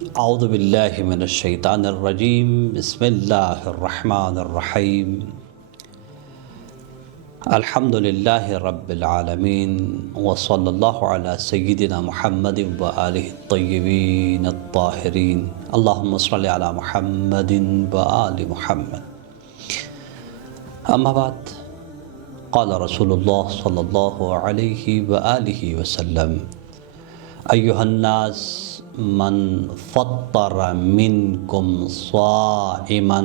اعوذ باللہ من الشیطان الرجیم بسم اللہ الرحمن الرحیم الحمد للہ رب العالمین وصلی اللہ علی سیدنا محمد وآلہ الطیبین الطاہرین اللہم صلی علی محمد وآل محمد اما بعد قال رسول اللہ صلی اللہ علیہ وآلہ وسلم ایہا الناس من فطر منکم صائما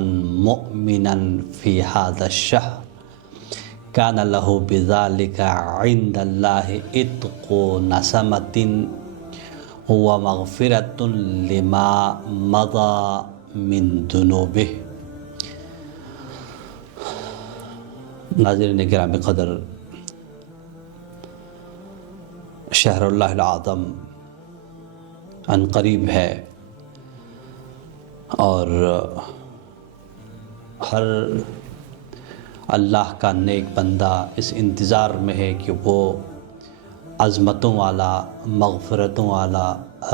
مؤمنا فی هذا الشهر كان له بذلك عند الله عتق نسمة ومغفرة لما مضى من ذنوبه۔ ناظرین گرامی قدر، شہر اللہ العظم ان قریب ہے اور ہر اللہ کا نیک بندہ اس انتظار میں ہے کہ وہ عظمتوں والا، مغفرتوں والا،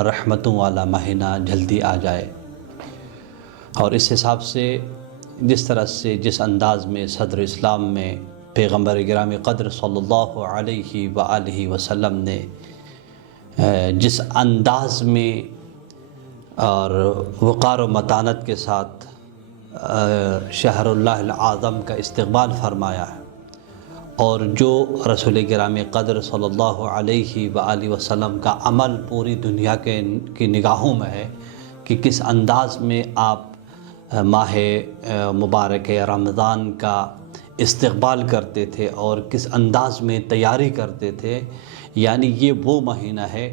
رحمتوں والا مہینہ جلدی آ جائے۔ اور اس حساب سے جس طرح سے جس انداز میں صدر اسلام میں پیغمبر گرامی قدر صلی اللہ علیہ وآلہ وسلم نے جس انداز میں اور وقار و متانت کے ساتھ شہر اللہ العظم کا استقبال فرمایا ہے، اور جو رسول گرامی قدر صلی اللہ علیہ وآلہ وسلم کا عمل پوری دنیا کی نگاہوں میں ہے کہ کس انداز میں آپ ماہ مبارک رمضان کا استقبال کرتے تھے اور کس انداز میں تیاری کرتے تھے۔ یعنی یہ وہ مہینہ ہے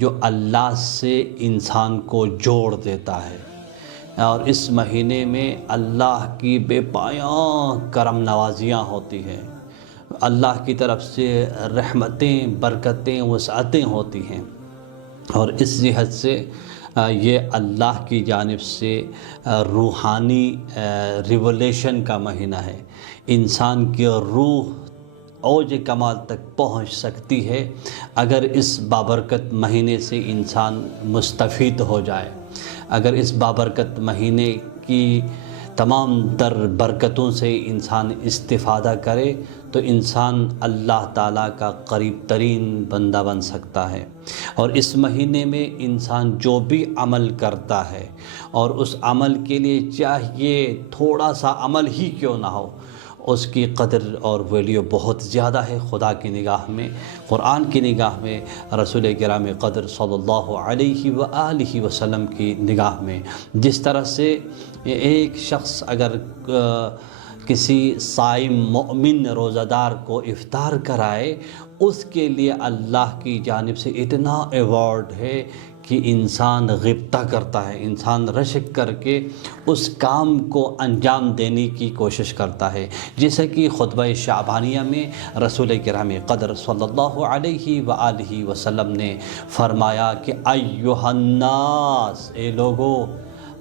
جو اللہ سے انسان کو جوڑ دیتا ہے، اور اس مہینے میں اللہ کی بے پایاں کرم نوازیاں ہوتی ہیں، اللہ کی طرف سے رحمتیں، برکتیں، وسعتیں ہوتی ہیں، اور اس جہت سے یہ اللہ کی جانب سے روحانی ریولیشن کا مہینہ ہے۔ انسان کی روح اوج کمال تک پہنچ سکتی ہے اگر اس بابرکت مہینے سے انسان مستفید ہو جائے، اگر اس بابرکت مہینے کی تمام تر برکتوں سے انسان استفادہ کرے تو انسان اللہ تعالیٰ کا قریب ترین بندہ بن سکتا ہے۔ اور اس مہینے میں انسان جو بھی عمل کرتا ہے، اور اس عمل کے لیے چاہیے تھوڑا سا عمل ہی کیوں نہ ہو، اس کی قدر اور ویلیو بہت زیادہ ہے خدا کی نگاہ میں، قرآن کی نگاہ میں، رسول گرامی قدر صلی اللہ علیہ وآلہ وسلم کی نگاہ میں۔ جس طرح سے ایک شخص اگر کسی صائم مومن روزہ دار کو افطار کرائے، اس کے لیے اللہ کی جانب سے اتنا ایوارڈ ہے کہ انسان غبطہ کرتا ہے، انسان رشک کر کے اس کام کو انجام دینے کی کوشش کرتا ہے۔ جیسا کہ خطبہ شعبانیہ میں رسول کرام قدر صلی اللہ علیہ وآلہ وسلم نے فرمایا کہ ایھا الناس، اے لوگو،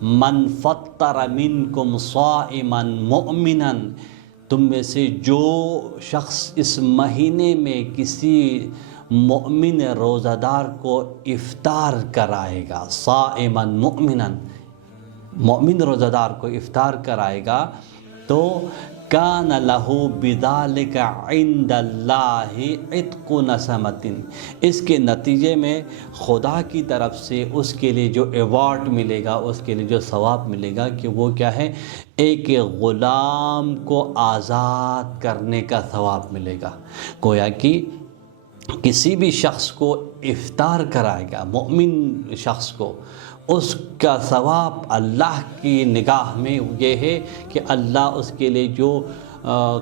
من فطر منکم صائما مؤمنا، تم میں سے جو شخص اس مہینے میں کسی مؤمن روزہ دار کو افطار کرائے گا، صائما مؤمنا، مؤمن روزہ دار کو افطار کرائے گا، تو کان لہ بذالک عند اللہ عتق نسمۃ، اس کے نتیجے میں خدا کی طرف سے اس کے لیے جو ایوارڈ ملے گا، اس کے لیے جو ثواب ملے گا کہ وہ کیا ہے، ایک غلام کو آزاد کرنے کا ثواب ملے گا۔ گویا کہ کسی بھی شخص کو افطار کرائے گا، مومن شخص کو، اس کا ثواب اللہ کی نگاہ میں یہ ہے کہ اللہ اس کے لیے جو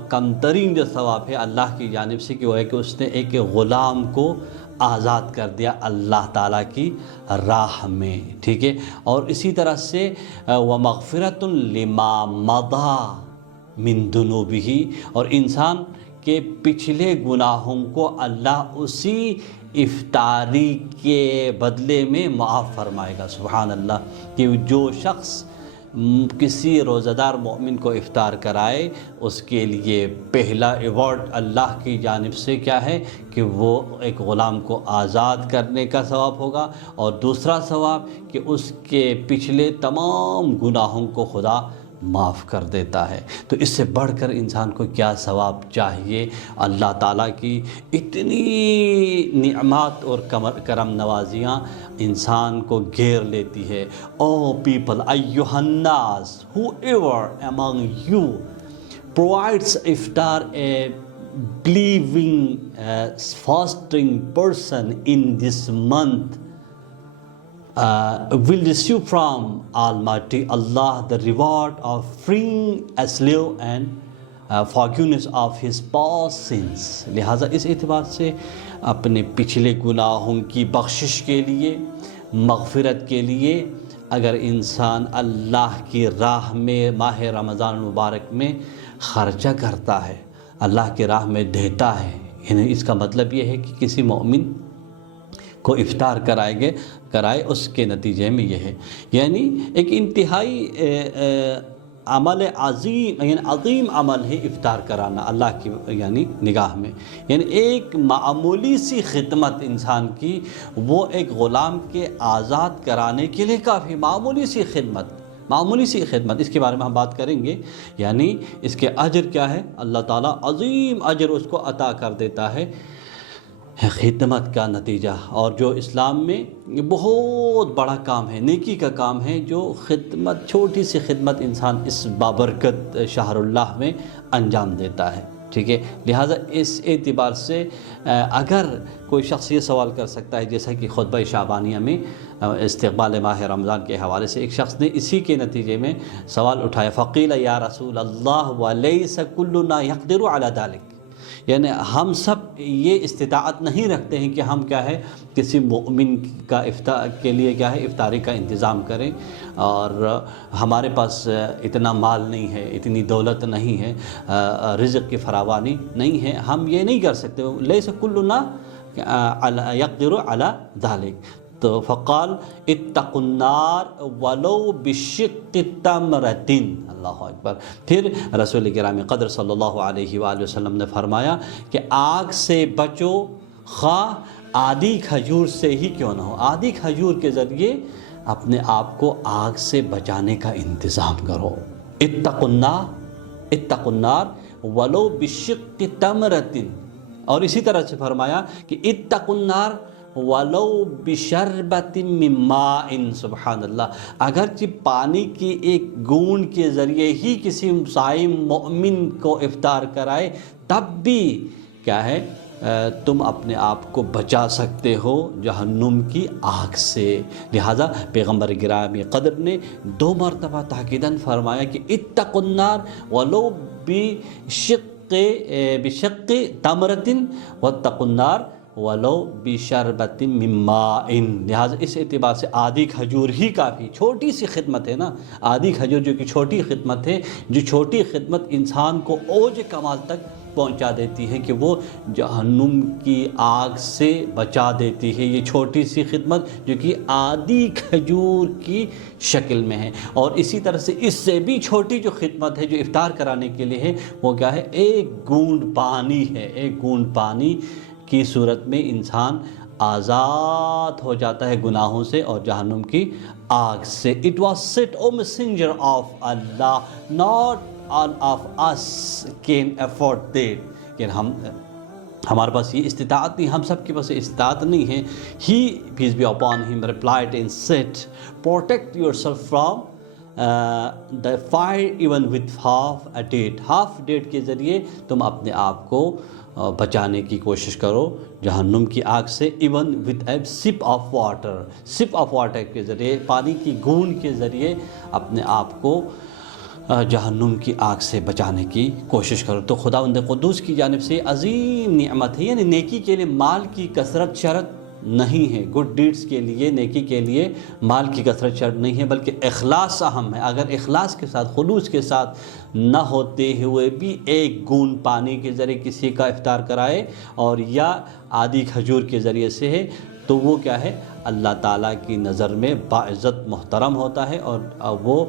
کم ترین جو ثواب ہے اللہ کی جانب سے، کہ وہ ہے کہ اس نے ایک غلام کو آزاد کر دیا اللہ تعالیٰ کی راہ میں، ٹھیک ہے۔ اور اسی طرح سے وَمَغْفِرَةٌ لِمَا مَضَى مِن ذُنُوبِهِ، اور انسان کے پچھلے گناہوں کو اللہ اسی افطاری کے بدلے میں معاف فرمائے گا۔ سبحان اللہ، کہ جو شخص کسی روزہ دار مومن کو افطار کرائے، اس کے لیے پہلا ایوارڈ اللہ کی جانب سے کیا ہے کہ وہ ایک غلام کو آزاد کرنے کا ثواب ہوگا، اور دوسرا ثواب کہ اس کے پچھلے تمام گناہوں کو خدا معاف کر دیتا ہے۔ تو اس سے بڑھ کر انسان کو کیا ثواب چاہیے؟ اللہ تعالیٰ کی اتنی نعمات اور کرم نوازیاں انسان کو گھیر لیتی ہے۔ او پیپل، ایھا الناس، whoever among you provides iftar a believing fasting person in this month will receive from Almighty Allah the reward of freeing a slave and forgiveness of his past sins۔ لہٰذا اس اعتبار سے اپنے پچھلے گناہوں کی بخشش کے لیے، مغفرت کے لیے اگر انسان اللہ کی راہ میں ماہ رمضان المبارک میں خرچہ کرتا ہے، اللہ کی راہ میں دیتا ہے، یعنی اس کا مطلب یہ ہے کہ کسی مومن کو افطار کرائے، اس کے نتیجے میں یہ ہے، یعنی ایک انتہائی عمل عظیم، یعنی عظیم عمل ہے افطار کرانا اللہ کی یعنی نگاہ میں۔ یعنی ایک معمولی سی خدمت انسان کی، وہ ایک غلام کے آزاد کرانے کے لیے کافی معمولی سی خدمت، اس کے بارے میں ہم بات کریں گے۔ یعنی اس کے اجر کیا ہے؟ اللہ تعالیٰ عظیم اجر اس کو عطا کر دیتا ہے، خدمت کا نتیجہ۔ اور جو اسلام میں بہت بڑا کام ہے، نیکی کا کام ہے، جو خدمت، چھوٹی سی خدمت انسان اس بابرکت شہر اللہ میں انجام دیتا ہے، ٹھیک ہے۔ لہٰذا اس اعتبار سے اگر کوئی شخص یہ سوال کر سکتا ہے، جیسا کہ خطبہ شعبانیہ میں استقبال ماہ رمضان کے حوالے سے ایک شخص نے اسی کے نتیجے میں سوال اٹھایا، فقیل یا رسول اللہ ولیس کلنا یقدر علی ذلک، یعنی ہم سب یہ استطاعت نہیں رکھتے ہیں کہ ہم کیا ہے کسی مومن کا افطار کے لیے کیا ہے افطاری کا انتظام کریں، اور ہمارے پاس اتنا مال نہیں ہے، اتنی دولت نہیں ہے، رزق کی فراوانی نہیں ہے، ہم یہ نہیں کر سکتے، لیس کلنا یقدر علی ذلک۔ تو فقال اتقوا النار ولو بشق تمرۃ، اللہ اکبر۔ پھر رسول کرام قدر صلی اللہ علیہ وآلہ وسلم نے فرمایا کہ آگ سے بچو، خواہ آدھی کھجور سے ہی کیوں نہ ہو، آدھی کھجور کے ذریعے اپنے آپ کو آگ سے بچانے کا انتظام کرو۔ اتقوا النار ولو بشق تمرۃ، اور اسی طرح سے فرمایا کہ اتقوا النار ولو بشربۃ من ماء، سبحان اللہ، اگرچہ پانی کی ایک گونڈ کے ذریعے ہی کسی صائم مومن کو افطار کرائے، تب بھی کیا ہے تم اپنے آپ کو بچا سکتے ہو جہنم کی آگ سے۔ لہٰذا پیغمبر گرامی قدر نے 2 مرتبہ تاکیداً فرمایا کہ اتقوا النار ولو بشق تمرۃ واتقوا النار ولو بشربۃ من ماء۔ لہٰذا اس اعتبار سے آدھی کھجور ہی کافی، چھوٹی سی خدمت ہے نا، آدھی کھجور جو کہ چھوٹی خدمت ہے، جو چھوٹی خدمت انسان کو اوج کمال تک پہنچا دیتی ہے کہ وہ جہنم کی آگ سے بچا دیتی ہے، یہ چھوٹی سی خدمت جو کہ آدھی کھجور کی شکل میں ہے۔ اور اسی طرح سے اس سے بھی چھوٹی جو خدمت ہے جو افطار کرانے کے لیے ہے، وہ کیا ہے؟ ایک گونڈ پانی ہے، ایک گونڈ پانی کی صورت میں انسان آزاد ہو جاتا ہے گناہوں سے اور جہنم کی آگ سے۔ It was said, O messenger of Allah, not all of us can afford that، کہ ہمارے پاس یہ استطاعت نہیں، ہم سب کے پاس استطاعت نہیں ہے۔ He, peace be upon him, replied and said, protect yourself from the fire even with half a date۔ Half date کے ذریعے تم اپنے آپ کو بچانے کی کوشش کرو جہنم کی آگ سے، even with a sip of water, sip of water کے ذریعے، پانی کی گونڈ کے ذریعے اپنے آپ کو جہنم کی آگ سے بچانے کی کوشش کرو۔ تو خداوند قدوس کی جانب سے عظیم نعمت ہے، یعنی نیکی کے لیے مال کی کثرت شرط نہیں ہے، گڈ ڈیڈز کے لیے، نیکی کے لیے مال کی کثرت شرط نہیں ہے، بلکہ اخلاص اہم ہے۔ اگر اخلاص کے ساتھ، خلوص کے ساتھ نہ ہوتے ہوئے بھی ایک گونڈ پانی کے ذریعے کسی کا افطار کرائے اور یا آدھی کھجور کے ذریعے سے ہے، تو وہ کیا ہے؟ اللہ تعالیٰ کی نظر میں باعزت محترم ہوتا ہے اور وہ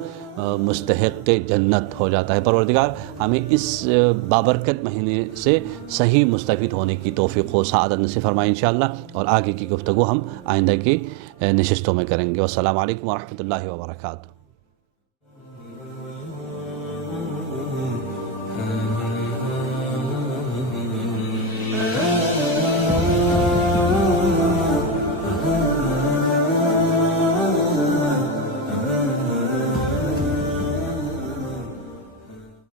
مستحق جنت ہو جاتا ہے۔ پروردگار ہمیں اس بابرکت مہینے سے صحیح مستفید ہونے کی توفیق و سعادت نصیب فرمائے انشاءاللہ، اور آگے کی گفتگو ہم آئندہ کی نشستوں میں کریں گے۔ والسلام علیکم ورحمۃ اللہ وبرکاتہ۔